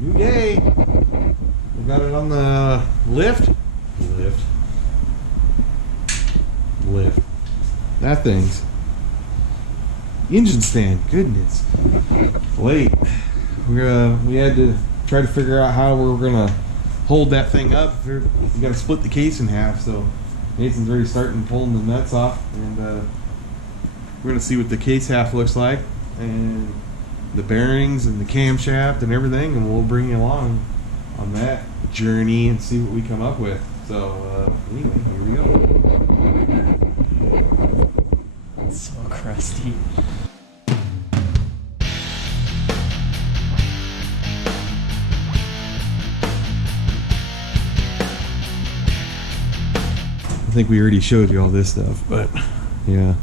New day. We got it on the lift. That thing's engine stand. Goodness. Late. We had to try to figure out how we were gonna hold that thing up. We gotta split the case in half. So Nathan's already starting pulling the nuts off, and we're gonna see what the case half looks like, and the bearings and the camshaft and everything, and we'll bring you along on that journey and see what we come up with. So anyway, here we go. It's so crusty. I think we already showed you all this stuff, but yeah.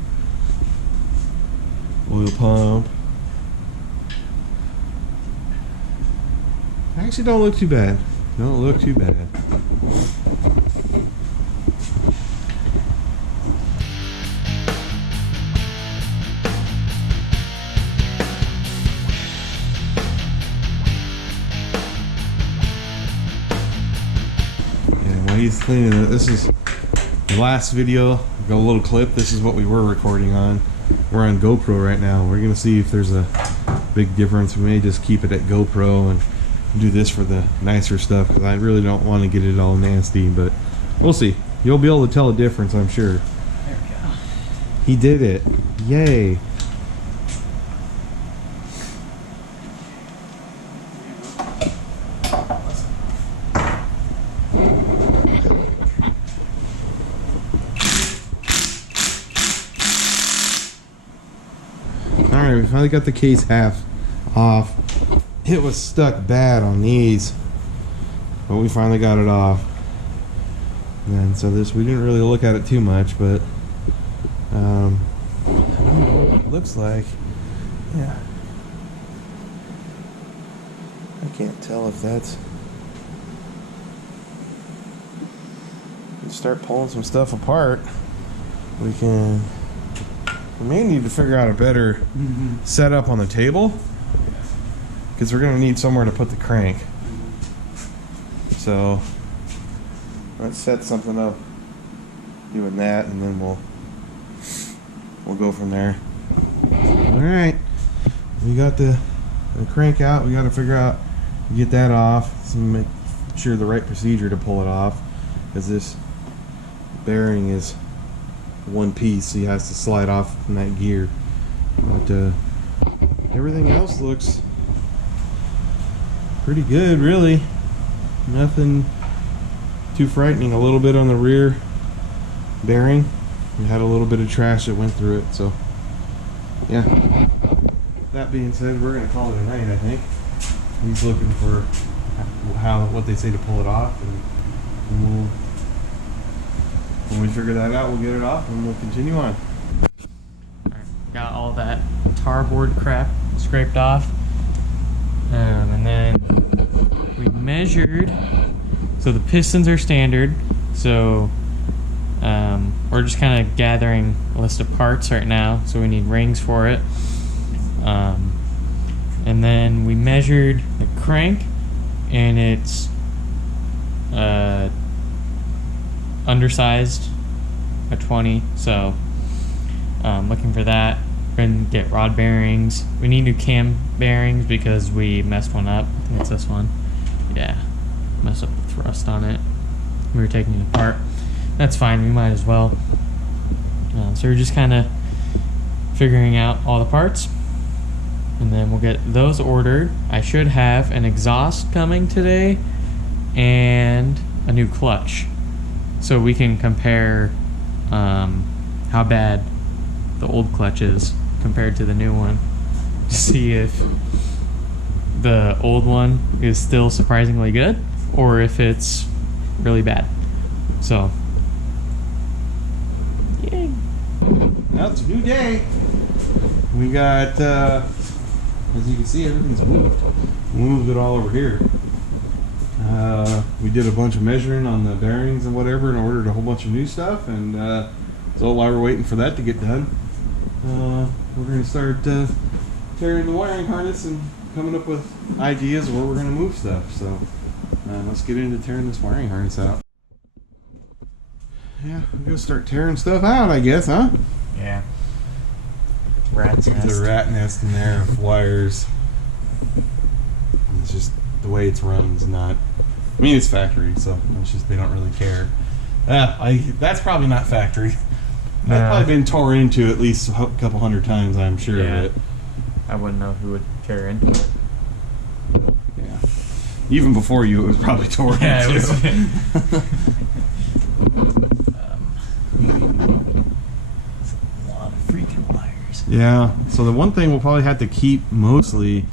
Oil pump. Actually, don't look too bad. Don't look too bad. Yeah, while he's cleaning it, this is the last video. Got a little clip. This is what we were recording on. We're on GoPro right now. We're gonna see if there's a big difference. We may just keep it at GoPro and do this for the nicer stuff, because I really don't want to get it all nasty, but we'll see. You'll be able to tell a difference, I'm sure. There we go. He did it. Yay. Alright, we finally got the case half off. It was stuck bad on these, but we finally got it off. And so this, we didn't really look at it too much, but I don't know what it looks like. Yeah, I can't tell if that's. We start pulling some stuff apart. We may need to figure out a better setup on the table, because we're going to need somewhere to put the crank. So let's set something up doing that, and then we'll go from there. Alright, we got the crank out. We got to figure out, get that off, so make sure the right procedure to pull it off, because this bearing is one piece, so he has to slide off from that gear. But everything else looks pretty good, really. Nothing too frightening. A little bit on the rear bearing. We had a little bit of trash that went through it, so yeah. That being said, we're gonna call it a night, I think. He's looking for what they say to pull it off, and when we figure that out, we'll get it off and we'll continue on. Alright, got all that tarboard crap scraped off. And then we measured, so the pistons are standard, so we're just kind of gathering a list of parts right now, so we need rings for it. And then we measured the crank, and it's undersized a 20, so looking for that. We're gonna get rod bearings. We need new cam bearings because we messed one up. I think it's this one. Yeah, messed up the thrust on it. We were taking it apart. That's fine, we might as well. So we're just kind of figuring out all the parts, and then we'll get those ordered. I should have an exhaust coming today and a new clutch, so we can compare how bad the old clutch is compared to the new one, to see if the old one is still surprisingly good or if it's really bad. So yay. Well, it's a new day. We got as you can see, everything's moved. We moved it all over here. We did a bunch of measuring on the bearings and whatever, and ordered a whole bunch of new stuff, and so while we're waiting for that to get done, we're going to start tearing the wiring harness and coming up with ideas where we're going to move stuff. So let's get into tearing this wiring harness out. Yeah, we're going to start tearing stuff out, I guess, huh? Yeah. Rat's nest. There's a rat nest in there of wires. It's just the way it's run is not. I mean, it's factory, so it's just they don't really care. That's probably not factory. No. That's probably been torn into at least a couple hundred times, I'm sure Yeah. of it. I wouldn't know who would tear into it. Yeah. Even before you, it was probably torn Yeah, into. it was. A lot of freaking wires. Yeah. So the one thing we'll probably have to keep mostly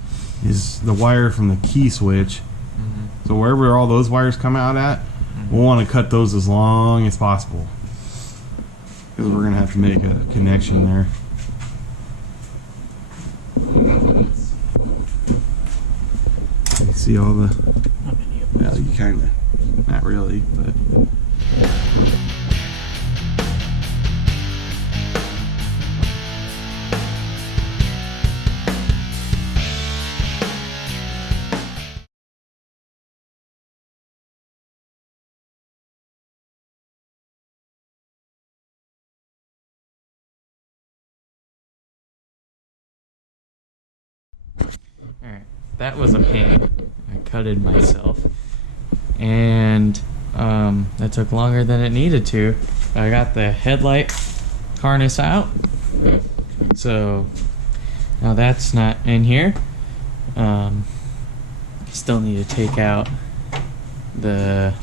is the wire from the key switch. Mm-hmm. So wherever all those wires come out at, we'll want to cut those as long as possible. Because we're going to have to make a connection there. You see all the... Well, you kind of... Not really, but... Alright, that was a pain. I cut it myself. And that took longer than it needed to. I got the headlight harness out. So now that's not in here. Still need to take out the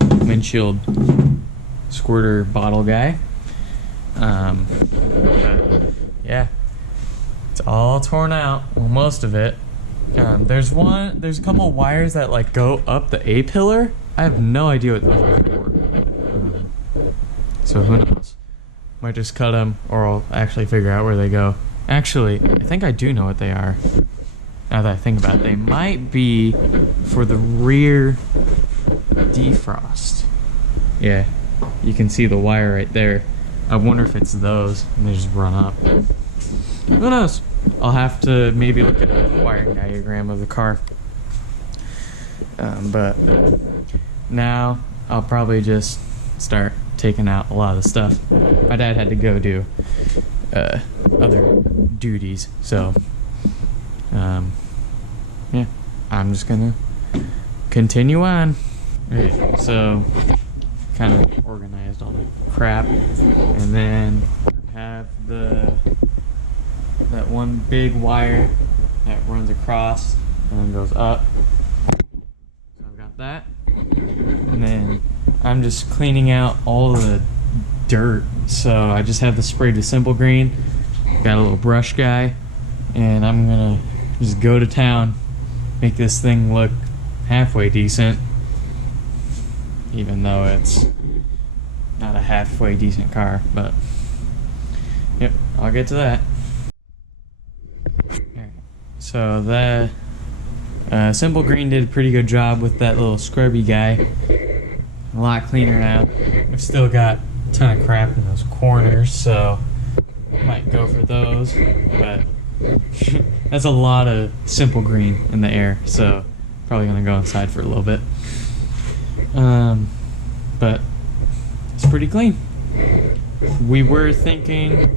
windshield squirter bottle guy. But yeah. It's all torn out. Well, most of it. There's a couple of wires that like go up the A pillar. I have no idea what those are for. So who knows? Might just cut them, or I'll actually figure out where they go. Actually, I think I do know what they are. Now that I think about it, they might be for the rear defrost. Yeah, you can see the wire right there. I wonder if it's those, and they just run up. Who knows? I'll have to maybe look at a wiring diagram of the car. But now I'll probably just start taking out a lot of the stuff. My dad had to go do other duties, so yeah, I'm just gonna continue on. Right, so kind of organized all the crap, and then I have that one big wire that runs across and then goes up. So I've got that. And then I'm just cleaning out all the dirt. So I just have the spray to simple green. Got a little brush guy. And I'm gonna just go to town. Make this thing look halfway decent. Even though it's not a halfway decent car. But yep, I'll get to that. So the Simple Green did a pretty good job with that little scrubby guy. A lot cleaner now. We've still got a ton of crap in those corners, so might go for those. But that's a lot of Simple Green in the air, so probably gonna go inside for a little bit. But it's pretty clean. We were thinking,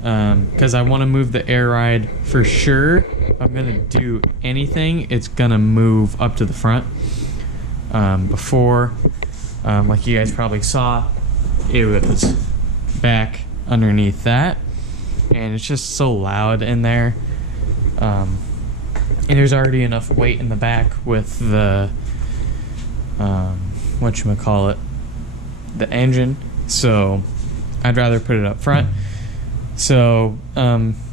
because I want to move the air ride for sure. If I'm gonna do anything, it's gonna move up to the front. Before, like you guys probably saw, it was back underneath that, and it's just so loud in there. And there's already enough weight in the back with the whatchamacallit, the engine, so I'd rather put it up front. So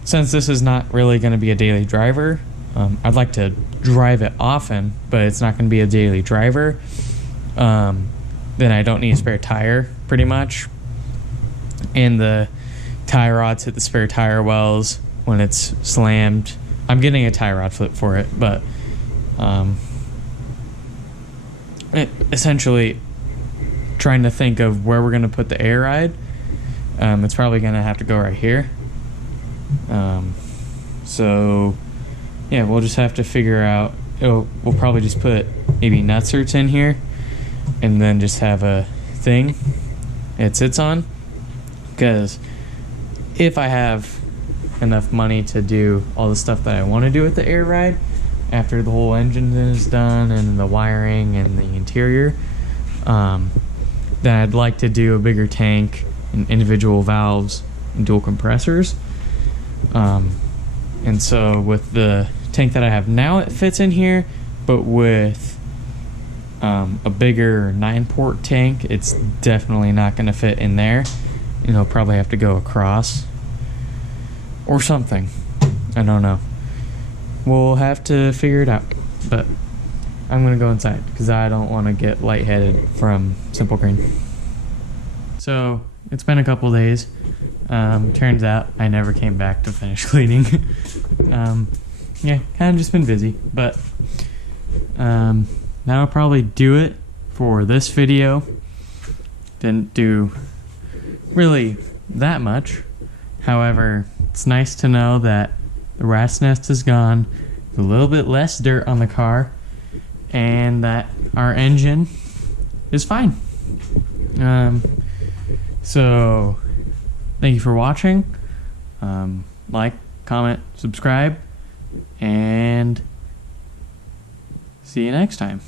since this is not really going to be a daily driver, I'd like to drive it often, but it's not going to be a daily driver. Then I don't need a spare tire, pretty much. And the tie rods hit the spare tire wells when it's slammed. I'm getting a tie rod flip for it, but essentially trying to think of where we're going to put the air ride. It's probably going to have to go right here. So yeah, we'll just have to figure out. We'll probably just put maybe nutserts in here, and then just have a thing it sits on. Because if I have enough money to do all the stuff that I want to do with the air ride, after the whole engine is done and the wiring and the interior, then I'd like to do a bigger tank and individual valves and dual compressors. And so with the tank that I have now, it fits in here, but with a bigger 9-port tank, it's definitely not going to fit in there. You know, probably have to go across or something. I don't know. We'll have to figure it out. But I'm going to go inside because I don't want to get lightheaded from Simple Green. So it's been a couple days. Turns out I never came back to finish cleaning. Yeah, kind of just been busy. But that'll probably do it for this video. Didn't do really that much. However, it's nice to know that the rat's nest is gone, a little bit less dirt on the car, and that our engine is fine. So thank you for watching. Like, comment, subscribe, and see you next time.